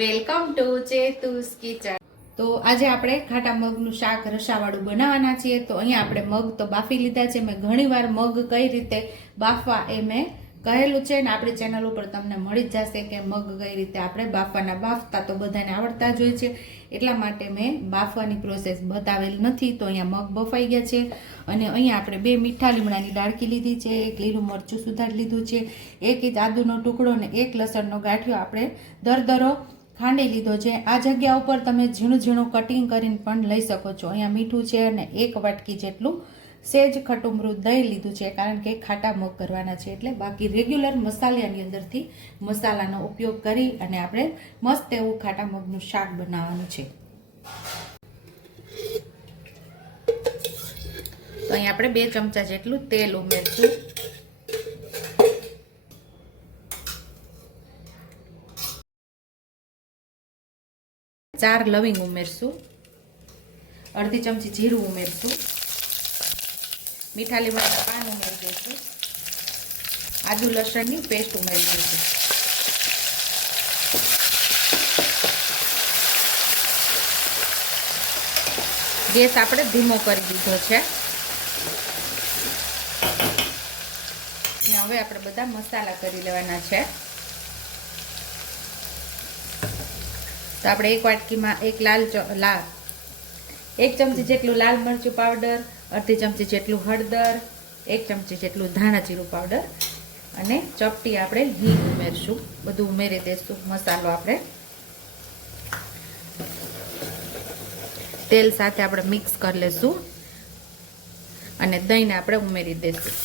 Welcome to ચેતુસ kitchen. તો આજે આપણે ખાટા મગનું શાક રસાવાળું બનાવવાના છીએ. તો અહીંયા આપણે મગ તો બાફી લીધા છે. મેં ઘણીવાર મગ કઈ રીતે બાફવા એ મેં કહેલું છે ને આપણી ચેનલ ઉપર તમને મળી જ જશે કે મગ કઈ રીતે આપણે બાફવાના બાફતા તો બધાને આવડતા જ હોય છે. એટલા માટે મેં બાફવાની પ્રોસેસ બતાવેલ નથી. તો અહીંયા મગ બફાઈ ગયા છે. અને અહીંયા આપણે બે મીઠા લીમડાની ડાળકી લીધી છે. એક લીલું મરચું સુધારી લીધું છે. એક ઇંચ આદુનો ટુકડો અને એક લસણનો ગાંઠિયો આપણે દરદરો ખાંડી લીધો છે. આ જગ્યા ઉપર તમે ઝીણું ઝીણું કટિંગ કરીને પણ લઈ શકો છો. અહીંયા મીઠું છે અને એક વાટકી જેટલું સેજ ખટુમરું દહીં લીધું છે, કારણ કે ખાટા મગ કરવાના છે. એટલે બાકી રેગ્યુલર મસાલાની અંદરથી મસાલાનો ઉપયોગ કરી અને આપણે મસ્ત એવું ખાટા મગનું શાક બનાવવાનું છે. તો અહીં આપણે બે ચમચા જેટલું તેલ ઉમેરશું. ચાર લવિંગ ઉમેરશું. અડધી ચમચી જીરું ઉમેરશું. મીઠા લીમડાના પાન ઉમેરી દઈશું. આદુ લસણની પેસ્ટ ઉમેરી દઈશું. ગેસ આપણે ધીમો કરી દીધો છે. અને હવે આપણે બધા મસાલા કરી લેવાના છે. તો આપણે એક વાટકીમાં એક લાલ લાલ એક ચમચી જેટલું લાલ મરચું પાવડર અડધી ચમચી જેટલું હળદર, એક ચમચી જેટલું ધાણા જીરું પાવડર અને ચપટી આપણે હિંગ ઉમેરશું. બધું ઉમેરી દઈશું મસાલો આપણે તેલ સાથે આપણે મિક્સ કરી લેશું અને દહીંને આપણે ઉમેરી દઈશું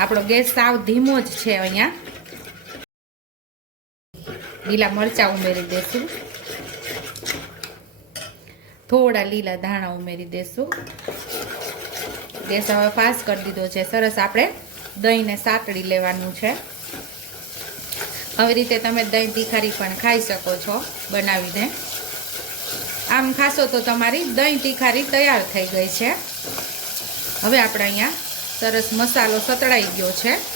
આપણો ગેસ સાવ ધીમો જ છે અહીંયા. લીલા મરચાં ઉમેરી દઈશું થોડા લીલા ધાણા ઉમેરી દઈશું ગેસ હવે ફાસ્ટ કરી દીધો છે. સરસ આપણે દહીંને સાતડી લેવાનું છે. આવી રીતે તમે દહીં તીખારી પણ ખાઈ શકો છો બનાવીને. આમ ખાશો તો તમારી દહીં તીખારી તૈયાર થઈ ગઈ છે. હવે આપણે અહીંયા સરસ મસાલો સતળાઈ ગયો છે.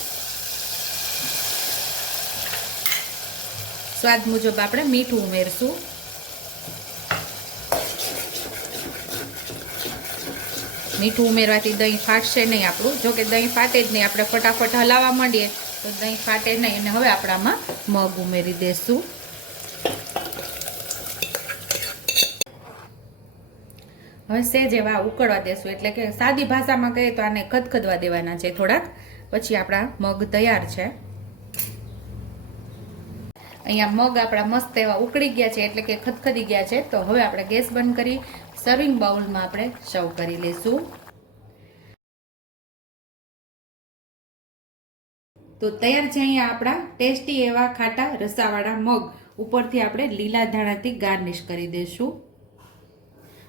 સ્વાદ મુજબ આપણે મીઠું ઉમેરશું. મીઠું ઉમેરવાથી દહીં ફાટશે નહીં આપણું. જો કે દહીં ફાટે જ નહીં. આપણે ફટાફટ હલાવવા માંડીએ તો દહીં ફાટે નહીં અને હવે આપણામાં મગ ઉમેરી દઈશું હવે સેજ એવા ઉકળવા દેશું. એટલે કે સાદી ભાષામાં કહીએ તો આને ખદખદવા દેવાના છે થોડાક. પછી આપણા મગ તૈયાર છે. અહીંયા મગ આપણા મસ્ત એવા ઉકળી ગયા છે એટલે કે ખદખદી ગયા છે. તો હવે આપણે ગેસ બંધ કરી સર્વિંગ બાઉલમાં આપણે સર્વ કરી લઈશું. તો તૈયાર છે અહીંયા આપણા ટેસ્ટી એવા ખાટા રસાવાળા મગ. ઉપરથી આપણે લીલા ધાણાથી ગાર્નિશ કરી દઈશું.